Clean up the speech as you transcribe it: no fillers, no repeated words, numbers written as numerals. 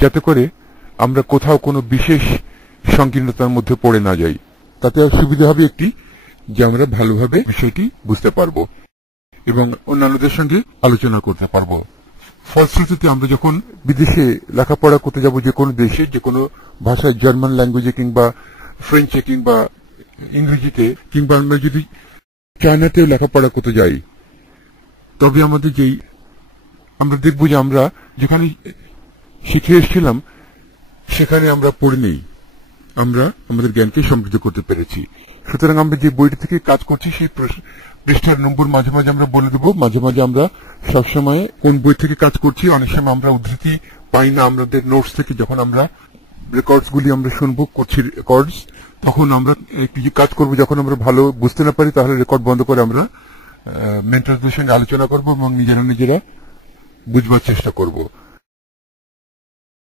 যাতে করে আমরা কোথাও কোনো বিশেষ সংকীর্ণতার মধ্যে পড়ে না যাই। তাতে সুবিধা হবে একটি যে আমরা ভালোভাবে বিষয়টি বুঝতে পারবো এবং অন্যান্যদের সঙ্গে আলোচনা করতে পারবো। ফলশ্রুতিতে আমরা যখন বিদেশে লেখাপড়া করতে যাব, যে কোনো দেশে, যে কোনো ভাষায়, জার্মান ল্যাঙ্গুয়েজে কিংবা ফ্রেঞ্চে কিংবা ইংরেজিতে, কিংবা আমরা যদি চায়নাতেও লেখাপড়া করতে যাই, তবে আমাদের আমরা দেখব যে আমরা যেখানে শিখে এসেছিলাম সেখানে আমরা পড়ে নেই, আমরা আমাদের জ্ঞানকে সমৃদ্ধ করতে পেরেছি। সুতরাং আমরা যে বইটি থেকে কাজ করছি সেই পৃষ্ঠার নম্বর মাঝে মাঝে আমরা বলে দেবো। মাঝে মাঝে আমরা সবসময় কোন বই থেকে কাজ করছি, অনেক সময় আমরা উদ্ধৃতি পাই না আমাদের নোটস থেকে। যখন আমরা রেকর্ডস গুলি আমরা শুনবো, করছি রেকর্ডস, তখন আমরা কিছু কাজ করবো। যখন আমরা ভালো বুঝতে না পারি তাহলে রেকর্ড বন্ধ করে আমরা মেন্টরদের সঙ্গে আলোচনা করবো এবং নিজেরা বুঝবার চেষ্টা করব।